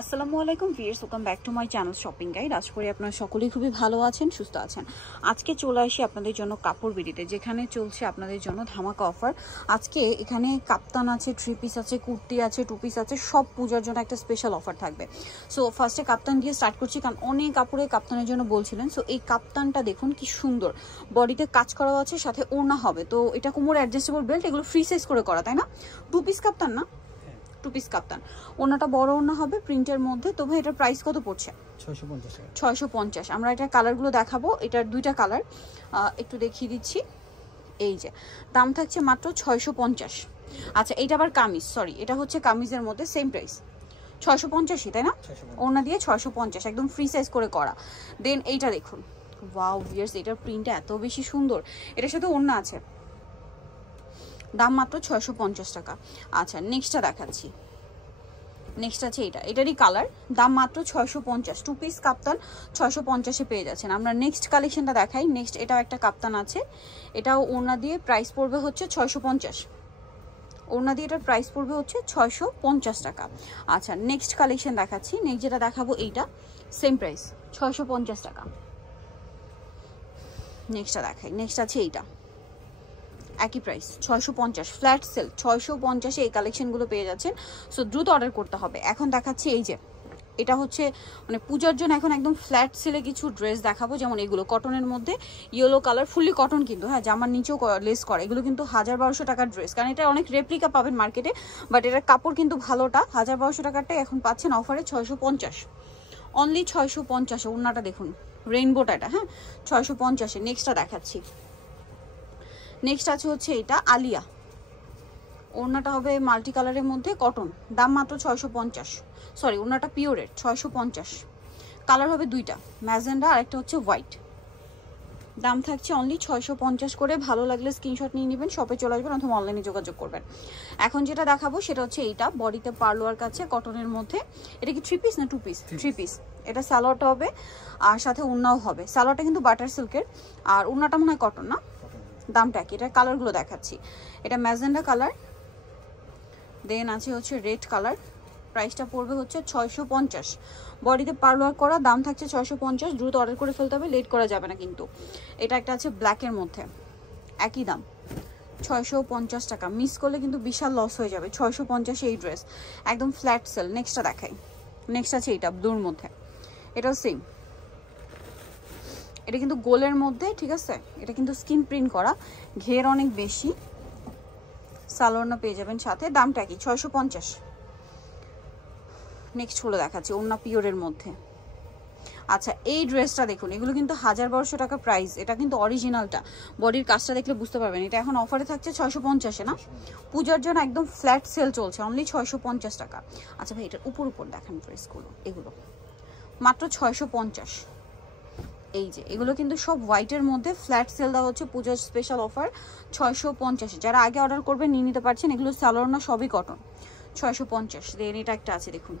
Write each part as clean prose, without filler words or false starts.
আসসালামু আলাইকুম viewers, welcome back to my channel shopping guide. আশা করি আপনারা সকলেই খুবই ভালো আছেন, সুস্থ আছেন। আজকে চলে আসি আপনাদের জন্য কাপড় বিডিতে, যেখানে চলছে আপনাদের জন্য ধামাকা অফার। আজকে এখানে কাপ্তান আছে, 3 পিস আছে, কুর্তি আছে, 2 পিস আছে, সব পূজার জন্য একটা স্পেশাল অফার থাকবে। সো ফার্স্টে কাপ্তান দিয়ে স্টার্ট করছি, কারণ অনেক কাপড়ে কাপ্তানের জন্য বলছিলেন। সো এই কাপ্তানটা দেখুন কি সুন্দর, বডিতে কাজ করা আছে, সাথে ওড়না হবে। তো এটা কোমর অ্যাডজাস্টেবল বেল্ট, এগুলো ফ্রি সাইজ করে করা, তাই না? 2 পিস কাপ্তান না, 2 পিস কাপ্তান। ওনাটা বড় ওনা হবে প্রিন্টের মধ্যে। তো ভাই এটার প্রাইস কত পড়ছে? 650। আমরা এটার কালারগুলো দেখাবো। এটার দুইটা কালার একটু দেখিয়ে দিচ্ছি। এই যে দাম থাকছে মাত্র 650। আচ্ছা, এইটা আবার কামিজ, সরি এটা হচ্ছে কামিজের মধ্যে, সেম প্রাইস 650ই, তাই না? ওনা দিয়ে 650, একদম ফ্রি সাইজ করে করা। দেন এইটা দেখুন, ওয়াও ভিউয়ার্স, এটার প্রিন্টটা এত বেশি সুন্দর। এটার সাথে ওড়না আছে, দাম মাত্র 650 টাকা। আচ্ছা, নেক্সটটা দেখাচ্ছি। নেক্সট আছে এটারই কালার, দাম মাত্র 650। 2 পিস কাপ্তান 650-এ পেয়ে যাচ্ছেন। আমরা নেক্সট কালেকশনটা দেখাই। নেক্সট এটাও একটা কাপ্তান আছে, এটাও ওড়না দিয়ে প্রাইস পড়বে হচ্ছে 650। ওড়না দিয়ে এটার প্রাইস পড়বে হচ্ছে 650 টাকা। আচ্ছা, নেক্সট কালেকশন দেখাচ্ছি। নেক্সট যেটা দেখাবো এইটা সেম প্রাইস 650 টাকা। নেক্সটটা দেখাই। নেক্সট আছে এইটা, একই প্রাইস 650, ফ্ল্যাট সেল 650-এ এই কালেকশনগুলো পেয়ে যাচ্ছেন। সো দ্রুত অর্ডার করতে হবে। এখন দেখাচ্ছি এই যে এটা হচ্ছে মানে পূজার জন্য এখন একদম ফ্ল্যাট সেলে কিছু ড্রেস দেখাবো। যেমন এগুলো কটনের মধ্যে, ইয়েলো কালার, ফুললি কটন কিন্তু, হ্যাঁ জামার নিচেও লেস করা। এগুলো কিন্তু 1000-1200 টাকার ড্রেস, কারণ এটা অনেক রেপ্লিকা পাবেন মার্কেটে, বাট এটার কাপড় কিন্তু ভালোটা। 1000-1200 টাকারটাই এখন পাচ্ছেন অফারে 650, অনলি 650-এ। ওড়নাটা দেখুন, রেইনবোটা এটা, হ্যাঁ 650-এ। নেক্সটটা দেখাচ্ছি। নেক্সট আছে হচ্ছে এটা আলিয়া, ওড়নাটা হবে মাল্টি কালারের মধ্যে, কটন, দাম মাত্র 650। সরি, ওড়নাটা পিওরের, 650। কালার হবে দুইটা, ম্যাজেন্ডা আর একটা হচ্ছে হোয়াইট। দাম থাকছে অনলি 650 করে। ভালো লাগলে স্ক্রিনশট নিয়ে নেবেন, শপে চলে আসবেন অথবা অনলাইনে যোগাযোগ করবেন। এখন যেটা দেখাবো সেটা হচ্ছে এইটা, বডিতে পার্লোয়ার কাছে, কটনের মধ্যে। এটা কি 3 পিস না 2 পিস? 3 পিস। এটা সালোয়ারটা হবে আর সাথে ওড়নাও হবে। সালোয়ারটা কিন্তু বাটার সিল্কের, আর ওড়নাটা মনে হয় কটন না? দামটা কি? এটা কালারগুলো দেখাচ্ছি। এটা ম্যাজেন্ডা কালার, দেন আছে হচ্ছে রেড কালার। প্রাইসটা পড়বে হচ্ছে 650। বডিতে পার্লোয়ার করা, দাম থাকছে 650। দ্রুত অর্ডার করে ফেলতে হবে, লেট করা যাবে না কিন্তু। এটা একটা আছে ব্ল্যাকের মধ্যে, একই দাম 650 টাকা। মিস করলে কিন্তু বিশাল লস হয়ে যাবে। 650 এই ড্রেস একদম ফ্ল্যাট সেল। নেক্সটটা দেখাই। নেক্সট আছে এটা ব্লুর মধ্যে, এটাও সেম। এটা কিন্তু গোলের মধ্যে, ঠিক আছে? এটা কিন্তু স্কিন প্রিন্ট করা, ঘের অনেক বেশি। সালোয়ারটা পেয়ে যাবেন সাথে, দামটা কি? 650। নেক্সট হলো দেখাচ্ছি ওড়না পিওরের মধ্যে। আচ্ছা, এই ড্রেসটা দেখুন, এগুলো কিন্তু 1000-1200 টাকা প্রাইস। এটা কিন্তু অরিজিনালটা, বডির কাজটা দেখলে বুঝতে পারবেন। এটা এখন অফারে থাকছে 650-এ না? পূজার জন্য একদম ফ্ল্যাট সেল চলছে, অনলি 650 টাকা। আচ্ছা ভাই, এটার উপর দেখান ড্রেসগুলো, এগুলো মাত্র 650। এই যে এগুলো কিন্তু সব হোয়াইটের মধ্যে, ফ্ল্যাট সেল দেওয়া হচ্ছে, পূজার স্পেশাল অফার 650। যারা আগে অর্ডার করবেন নিয়ে নিতে পারছেন। এগুলো সালোয়ার না, সবই কটন, 650। দেন এটা একটা আছে দেখুন,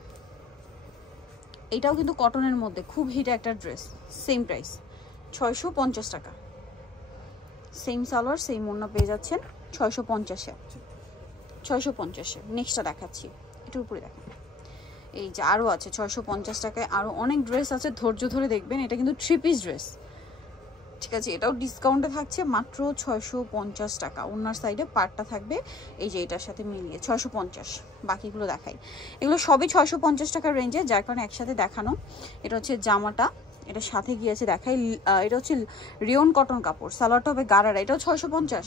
এটাও কিন্তু কটনের মধ্যে, খুব হিট একটা ড্রেস, সেম প্রাইস 650 টাকা। সেম সালোয়ার, সেম ওড়না পেয়ে যাচ্ছেন 650-এ, 650-এ। নেক্সটটা দেখাচ্ছি, এটার উপরে দেখেন। এই যে আরও আছে 650 টাকায়, আরও অনেক ড্রেস আছে, ধৈর্য ধরে দেখবেন। এটা কিন্তু 3 পিস ড্রেস, ঠিক আছে? এটাও ডিসকাউন্টে থাকছে মাত্র 650 টাকা। ওনার সাইডে পার্টটা থাকবে এই যে এটার সাথে মিলিয়ে 650। বাকিগুলো দেখাই, এগুলো সবই 650 টাকার রেঞ্জে, যার কারণে একসাথে দেখানো। এটা হচ্ছে জামাটা, এটা সাথে গিয়েছে দেখাই। এটা হচ্ছে রিয়ন কটন কাপড়, সালোয়ারটা হবে গারারা, এটাও 650।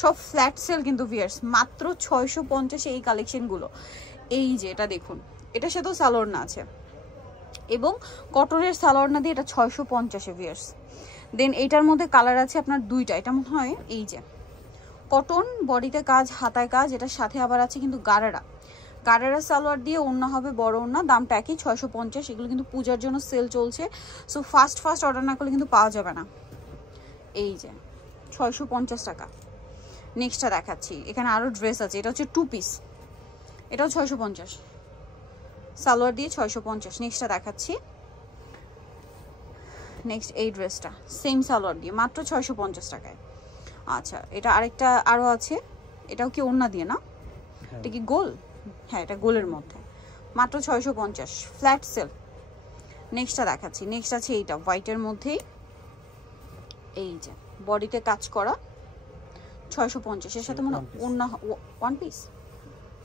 সব ফ্ল্যাট সেল কিন্তু ভিয়ার্স, মাত্র 650-এ এই কালেকশনগুলো। এই যে এটা দেখুন, এটার সাথেও সালোয়ার না আছে, এবং কটনের সালোয়ার না দিয়ে এটা 650-এ ভিয়ার্স। দেন এইটার মধ্যে কালার আছে আপনার দুইটা। এটা মনে হয় এই যে কটন, বডিতে কাজ, হাতায় কাজ। এটার সাথে আবার আছে কিন্তু গারারা, গারারা সালোয়ার দিয়ে ওড়না হবে, বড় ওড়না। দামটা একই 650। এগুলো কিন্তু পূজার জন্য সেল চলছে, সো ফাস্ট অর্ডার না করলে কিন্তু পাওয়া যাবে না। এই যে 650 টাকা। নেক্সটটা দেখাচ্ছি, এখানে আরও ড্রেস আছে। এটা হচ্ছে 2 পিস, এটাও 650, সালোয়ার দিয়ে 650। নেক্সটটা দেখাচ্ছি। নেক্সট এই ড্রেসটা সেম সালোয়ার দিয়ে, মাত্র 650 টাকায়। আচ্ছা, এটা আরেকটা আরও আছে, এটাও কি ওড়না দিয়ে না? এটা কি গোল? হ্যাঁ, এটা গোলের মধ্যে, মাত্র 650 ফ্ল্যাট সেল। নেক্সটটা দেখাচ্ছি, নেক্সট আছে এইটা হোয়াইটের মধ্যেই, এই যে বডিতে কাজ করা 650 এর সাথে মনে ওন্না ওয়ান পিস।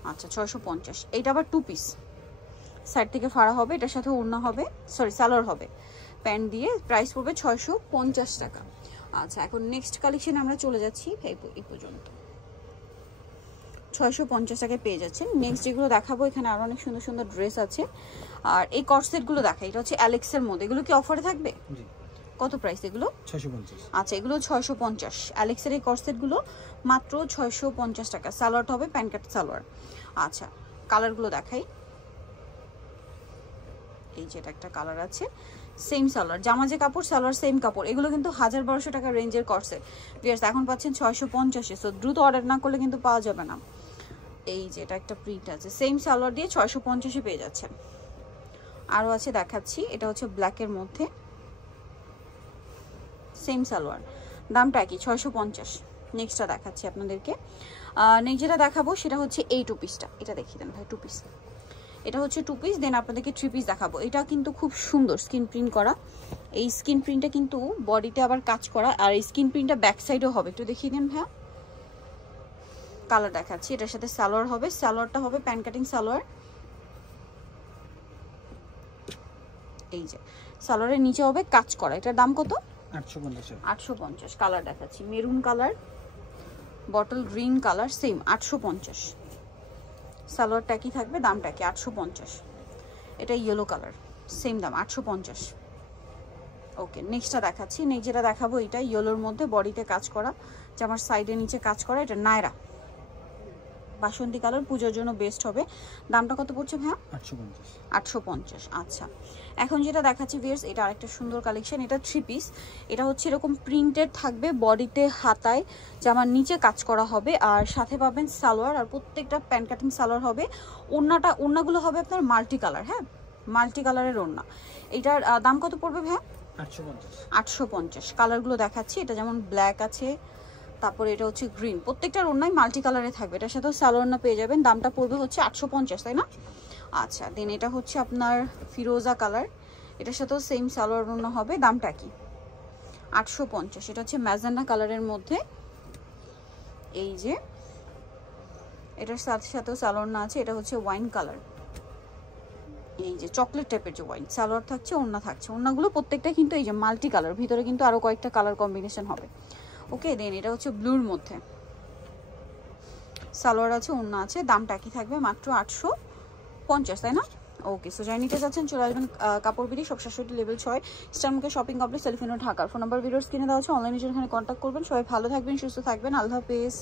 আচ্ছা 650। এইটা আবার 2 পিস, সাইড থেকে ফাড়া হবে, এটার সাথে ওন্না হবে, সরি সালোয়ার হবে, প্যান্ট দিয়ে, প্রাইস পড়বে 650 টাকা। আচ্ছা এখন নেক্সট কালেকশন আমরা চলে যাচ্ছি, এই পর্যন্ত 650 টাকায় পেয়ে যাচ্ছেন। নেক্সট যেগুলো দেখাবো, এখানে আরো অনেক সুন্দর সুন্দর ড্রেস আছে। আর এই কর্সেট গুলো দেখা, এটা হচ্ছে অ্যালেক্সের মধ্যে, এগুলো কি অফারে থাকবে? কত প্রাইস এগুলো? 650। আচ্ছা এগুলো 650। অ্যালেক্সের এই কর্সেট গুলো মাত্র 650 টাকা। সালোয়ারটা হবে প্যান্ট কাট সালোয়ার। আচ্ছা কালার গুলো দেখাই, এই যে এটা একটা কালার আছে, সেম সালোয়ার, জামা যে কাপড় সালোয়ার সেম কাপড়। এগুলো কিন্তু 1000-1200 টাকা রেঞ্জের কর্সেট। ভিউয়ার্স এখন পাচ্ছেন 650-এ, সো দ্রুত অর্ডার না করলে কিন্তু পাওয়া যাবে না। এই যে এটা একটা প্রিন্ট আছে, সেম সালোয়ার দিয়ে 650-এ পেয়ে যাচ্ছেন। আরও আছে দেখাচ্ছি, এটা হচ্ছে ব্ল্যাকের মধ্যে, সেম সালোয়ার, দামটা কি 650। নেক্সটটা দেখাচ্ছি আপনাদেরকে। নেক্সট যেটা দেখাবো সেটা হচ্ছে এই 2 পিসটা, এটা দেখিয়ে দেন ভাই 2 পিস। এটা হচ্ছে 2 পিস, দেন আপনাদেরকে 3 পিস দেখাবো। এটা কিন্তু খুব সুন্দর স্কিন প্রিন্ট করা, এই স্কিন প্রিন্টটা কিন্তু বডিতে আবার কাজ করা, আর এই স্কিন প্রিন্টটা ব্যাক সাইডেও হবে, একটু দেখিয়ে দিন ভাইয়া। কালার দেখাচ্ছি, এটার সাথে সালোয়ার হবে, সালোয়ারটা হবে প্যান্ট কাটিং সালোয়ার। এই যে সালোয়ারের নিচে হবে কাজ করা। এটার দাম কত? 850। 850। কালার দেখাচ্ছি, maroon colour, bottle green colour, same 850। সালোয়ারটা কি থাকবে, দামটা কি 850। এটা ইয়েলো কালার, সেম দাম 850। ওকে নেক্সটটা দেখাচ্ছি, নেক্সট যেটা দেখাবো এটা ইয়েলোর মধ্যে বডিতে কাজ করা, জামার সাইডে নিচে কাজ করা, এটা নায়রা বাসন্তী কালার, পূজার জন্য বেস্ট হবে। দামটা কত পড়ছে ভাইয়া? 850। আচ্ছা এখন যেটা দেখাচ্ছি ভিউয়ার্স, এটা আরেকটা সুন্দর কালেকশন, এটা 3 পিস। এটা হচ্ছে এরকম প্রিন্টেড থাকবে, বডিতে হাতায় জামার নিচে কাজ করা হবে, আর সাথে পাবেন সালোয়ার, আর প্রত্যেকটা প্যান্ট কাটিং সালোয়ার হবে। ওড়নাগুলো হবে আপনার মাল্টি কালার, হ্যাঁ মাল্টি কালারের ওড়না। এটার দাম কত পড়বে ভাইয়া? 850। কালারগুলো দেখাচ্ছি, এটা যেমন ব্ল্যাক আছে, তারপরে এটা হচ্ছে গ্রিন, প্রত্যেকটার ওড়নাই মাল্টি কালারে থাকবে, এটার সাথেও সালোয়ার না পেয়ে যাবেন। দামটা পড়বে হচ্ছে 850, তাই না? আচ্ছা দেন এটা হচ্ছে আপনার ফিরোজা কালার, এটার সাথেও সেম সালোয়ার ওড়না হবে, দামটা কি 850। এটা হচ্ছে ম্যাজেন্ডা কালারের মধ্যে, এই যে এটার সাথেও সালোয়ার না আছে, এটা হচ্ছে ওয়াইন কালার, এই যে চকলেট টাইপের যে ওয়াইন, সালোয়ার থাকছে, ওড়না থাকছে। ওড়নাগুলো প্রত্যেকটা কিন্তু এই যে মাল্টি কালার, ভিতরে কিন্তু আরো কয়েকটা কালার কম্বিনেশন হবে। ওকে দেন এটা হচ্ছে ব্লুর মধ্যে, সালোয়ার আছে, ওড়না আছে, দামটা কি থাকবে মাত্র 850, তাই না? ওকে সো যাই নিতে যাচ্ছেন চলে আসবেন কাপড় বিড়ি, সব 67 লেভেল 6 স্টারমুখে শপিং কমপ্লেক্স, সেলফিনো ঢাকার। ফোন নাম্বার ভিডিওর স্ক্রিনে দেওয়া আছে, অনলাইনে এখানে কন্ট্যাক্ট করবেন। সবাই ভালো থাকবেন, সুস্থ থাকবেন, আল্লাহ হাফেজ।